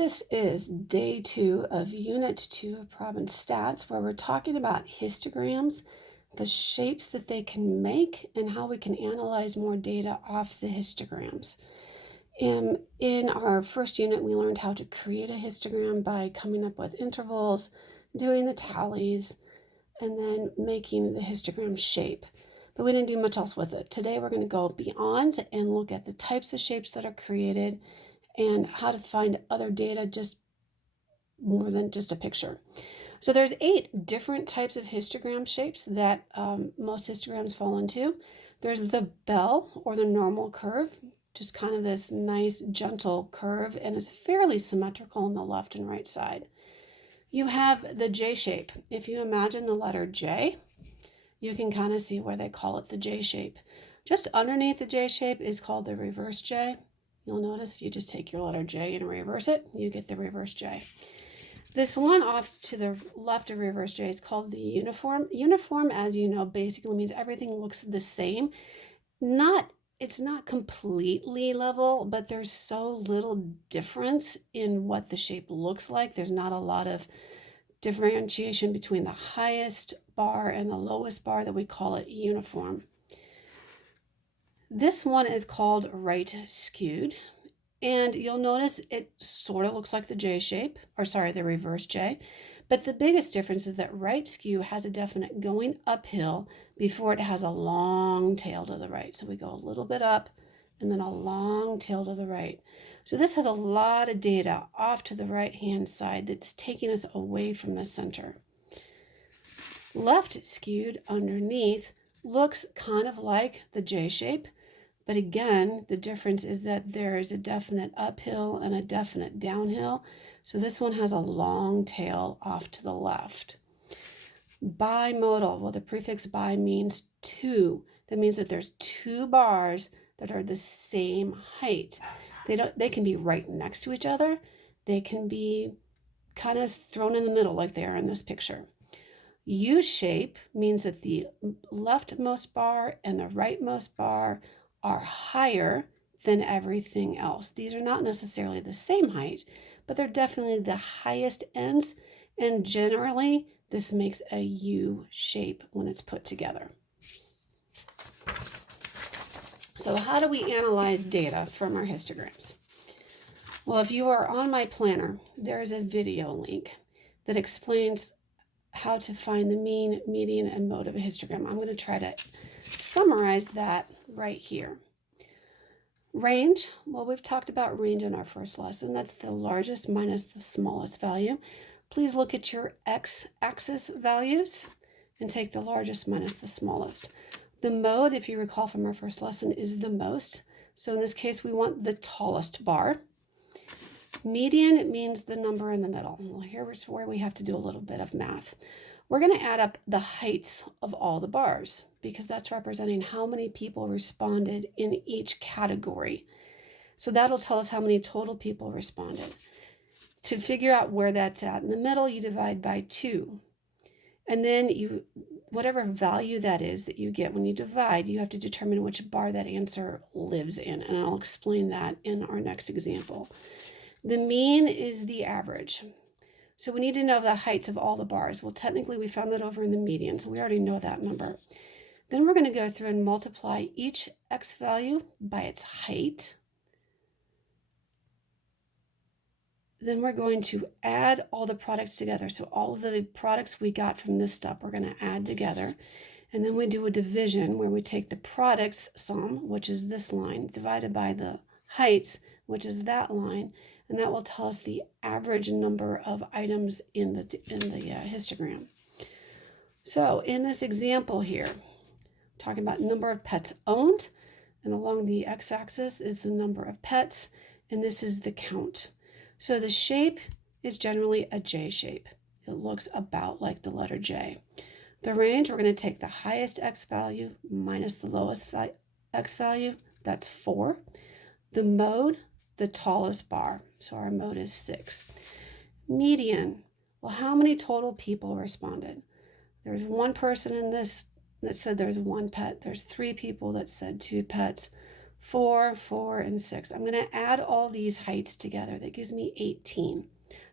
This is day 2 of Unit 2 of Province Stats, where we're talking about histograms, the shapes that they can make, and how we can analyze more data off the histograms. In our first unit, we learned how to create a histogram by coming up with intervals, doing the tallies, and then making the histogram shape. But we didn't do much else with it. Today, we're going to go beyond and look at the types of shapes that are created and how to find other data just more than just a picture. So there's 8 different types of histogram shapes that most histograms fall into. There's the bell or the normal curve, just kind of this nice gentle curve, and it's fairly symmetrical on the left and right side. You have the J shape. If you imagine the letter J, you can kind of see where they call it the J shape. Just underneath the J shape is called the reverse J. You'll notice if you just take your letter J and reverse it, you get the reverse J. This one off to the left of reverse J is called the uniform. Uniform, as you know, basically means everything looks the same. It's not completely level, but there's so little difference in what the shape looks like. There's not a lot of differentiation between the highest bar and the lowest bar that we call it uniform. This one is called right skewed, and you'll notice it sort of looks like the J shape, or sorry, the reverse J, but the biggest difference is that right skew has a definite going uphill before it has a long tail to the right. So we go a little bit up and then a long tail to the right. So this has a lot of data off to the right-hand side that's taking us away from the center. Left skewed underneath looks kind of like the J shape, but again, the difference is that there is a definite uphill and a definite downhill. So this one has a long tail off to the left. Bimodal, well, the prefix bi means two. That means that there's 2 bars that are the same height. They can be right next to each other. They can be kind of thrown in the middle like they are in this picture. U shape means that the leftmost bar and the rightmost bar are higher than everything else. These are not necessarily the same height, but they're definitely the highest ends, and generally this makes a U shape when it's put together. So how do we analyze data from our histograms? Well, if you are on my planner, there is a video link that explains how to find the mean, median, and mode of a histogram. I'm going to try to summarize that right here. Range, well, we've talked about range in our first lesson. That's the largest minus the smallest value. Please look at your x-axis values and take the largest minus the smallest. The mode, if you recall from our first lesson, is the most. So in this case, we want the tallest bar. Median means the number in the middle. Well, here's where we have to do a little bit of math. We're going to add up the heights of all the bars because that's representing how many people responded in each category. So that'll tell us how many total people responded. To figure out where that's at in the middle, you divide by 2. And then whatever value that is that you get when you divide, you have to determine which bar that answer lives in. And I'll explain that in our next example. The mean is the average. So we need to know the heights of all the bars. Well, technically we found that over in the median, so we already know that number. Then we're going to go through and multiply each x value by its height. Then we're going to add all the products together. So all of the products we got from this step, we're going to add together. And then we do a division where we take the products sum, which is this line, divided by the heights, which is that line. And that will tell us the average number of items in the histogram. So in this example here, talking about number of pets owned, and along the x-axis is the number of pets, and this is the count. So the shape is generally a J shape. It looks about like the letter J. The range, we're going to take the highest x value minus the lowest x value, that's 4. The mode, the tallest bar, so our mode is 6. Median, well, how many total people responded? There's 1 person in this that said there's 1 pet. There's 3 people that said 2 pets, 4, 4, and 6. I'm going to add all these heights together. That gives me 18.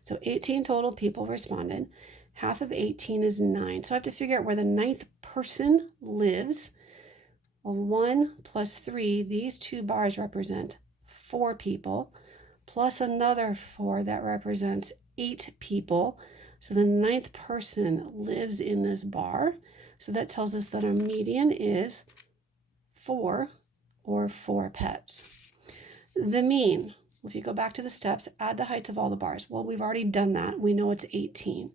So 18 total people responded. Half of 18 is 9. So I have to figure out where the 9th person lives. Well, 1 plus 3, these two bars represent 4 people, plus another 4 that represents 8 people. So the 9th person lives in this bar. So that tells us that our median is 4, or 4 pets. The mean, if you go back to the steps, add the heights of all the bars. Well, we've already done that. We know it's 18.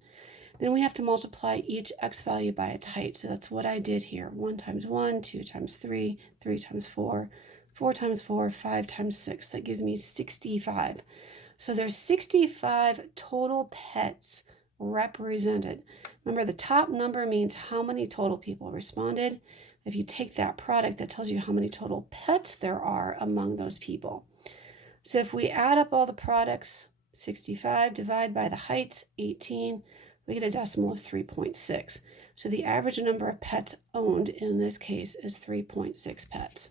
Then we have to multiply each x value by its height. So that's what I did here. 1 times 1, 2 times 3, 3 times 4, 4 times 4, 5 times 6. That gives me 65. So there's 65 total pets represented. Remember, the top number means how many total people responded. If you take that product, that tells you how many total pets there are among those people. So if we add up all the products, 65 divided by the heights, 18, we get a decimal of 3.6. So the average number of pets owned in this case is 3.6 pets.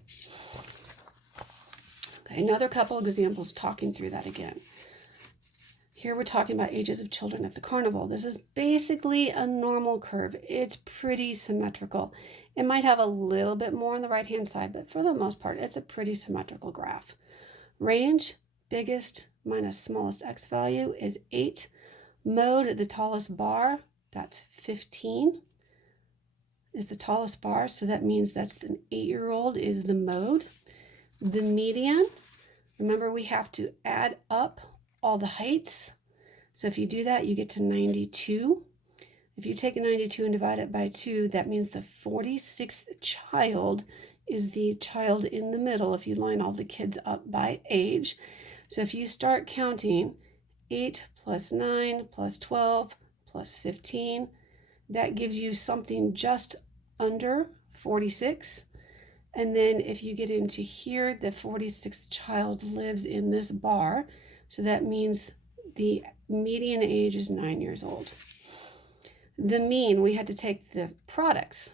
Okay, another couple of examples talking through that again. Here we're talking about ages of children at the carnival. This is basically a normal curve. It's pretty symmetrical. It might have a little bit more on the right-hand side, but for the most part, it's a pretty symmetrical graph. Range, biggest minus smallest x value is 8. Mode, the tallest bar, that's 15, is the tallest bar. So that means that's an 8-year-old is the mode. The median, remember we have to add up all the heights. So if you do that, you get to 92. If you take a 92 and divide it by 2, that means the 46th child is the child in the middle if you line all the kids up by age. So if you start counting 8 plus 9 plus 12 plus 15, that gives you something just under 46. And then if you get into here, the 46th child lives in this bar. So that means the median age is 9 years old. The mean, we had to take the products.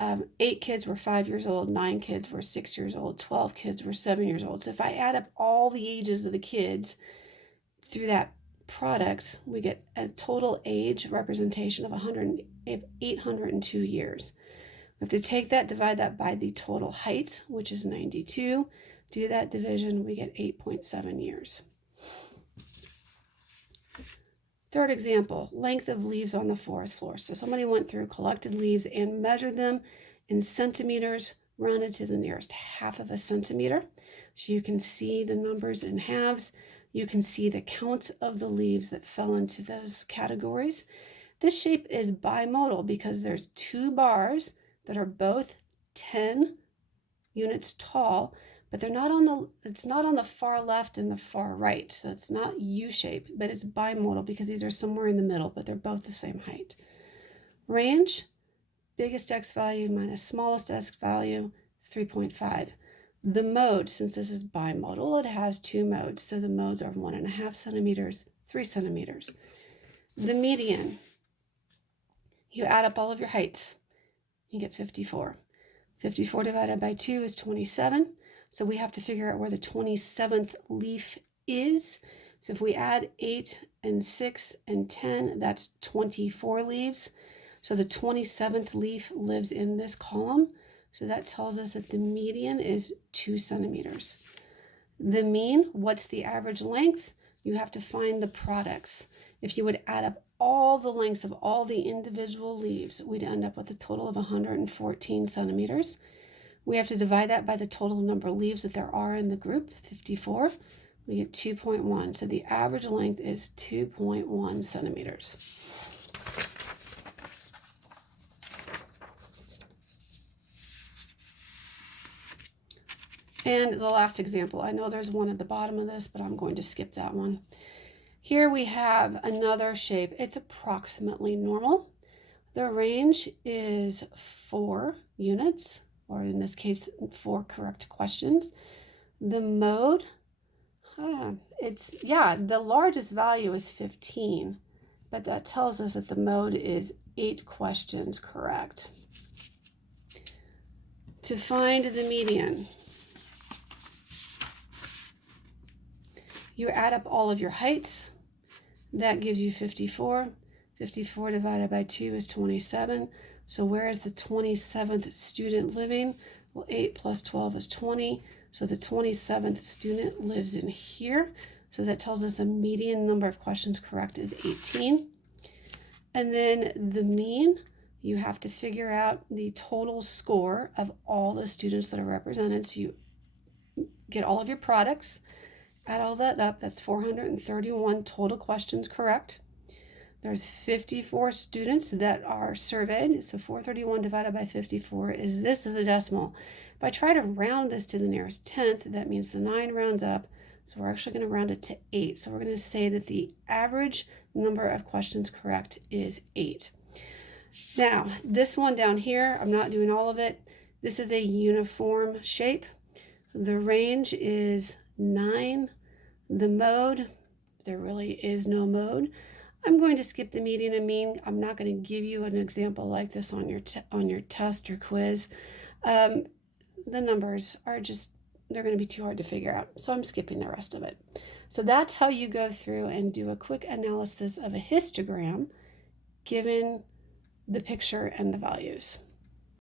8 kids were 5 years old, 9 kids were 6 years old, 12 kids were 7 years old. So if I add up all the ages of the kids through that products, we get a total age representation of 802 years. We have to take that, divide that by the total height, which is 92. Do that division, we get 8.7 years. Third example, length of leaves on the forest floor. So somebody went through, collected leaves, and measured them in centimeters, rounded to the nearest half of a centimeter. So you can see the numbers in halves. You can see the count of the leaves that fell into those categories. This shape is bimodal because there's 2 bars that are both 10 units tall, but they're not on it's not on the far left and the far right. So it's not U-shape, but it's bimodal because these are somewhere in the middle, but they're both the same height. Range, biggest x value minus smallest x value, 3.5. The mode, since this is bimodal, it has 2 modes. So the modes are 1.5 centimeters, 3 centimeters. The median, you add up all of your heights, you get 54. 54 divided by 2 is 27. So we have to figure out where the 27th leaf is. So if we add 8 and 6 and 10, that's 24 leaves. So the 27th leaf lives in this column. So that tells us that the median is 2 centimeters. The mean, what's the average length? You have to find the products. If you would add up all the lengths of all the individual leaves, we'd end up with a total of 114 centimeters. We have to divide that by the total number of leaves that there are in the group, 54. We get 2.1. So the average length is 2.1 centimeters. And the last example, I know there's one at the bottom of this, but I'm going to skip that one. Here we have another shape. It's approximately normal. The range is 4 units, or in this case, 4 correct questions. The mode, the largest value is 15, but that tells us that the mode is 8 questions correct. To find the median, you add up all of your heights. That gives you 54. 54 divided by 2 is 27. So where is the 27th student living? Well, 8 plus 12 is 20. So the 27th student lives in here. So that tells us a median number of questions correct is 18. And then the mean, you have to figure out the total score of all the students that are represented. So you get all of your products, add all that up. That's 431 total questions correct. There's 54 students that are surveyed. So 431 divided by 54 is this as a decimal. If I try to round this to the nearest tenth, that means the 9 rounds up. So we're actually going to round it to 8. So we're going to say that the average number of questions correct is 8. Now, this one down here, I'm not doing all of it. This is a uniform shape. The range is 9. The mode, there really is no mode. I'm going to skip the median and mean. I'm not going to give you an example like this on your test or quiz. The numbers are just, they're going to be too hard to figure out. So I'm skipping the rest of it. So that's how you go through and do a quick analysis of a histogram given the picture and the values.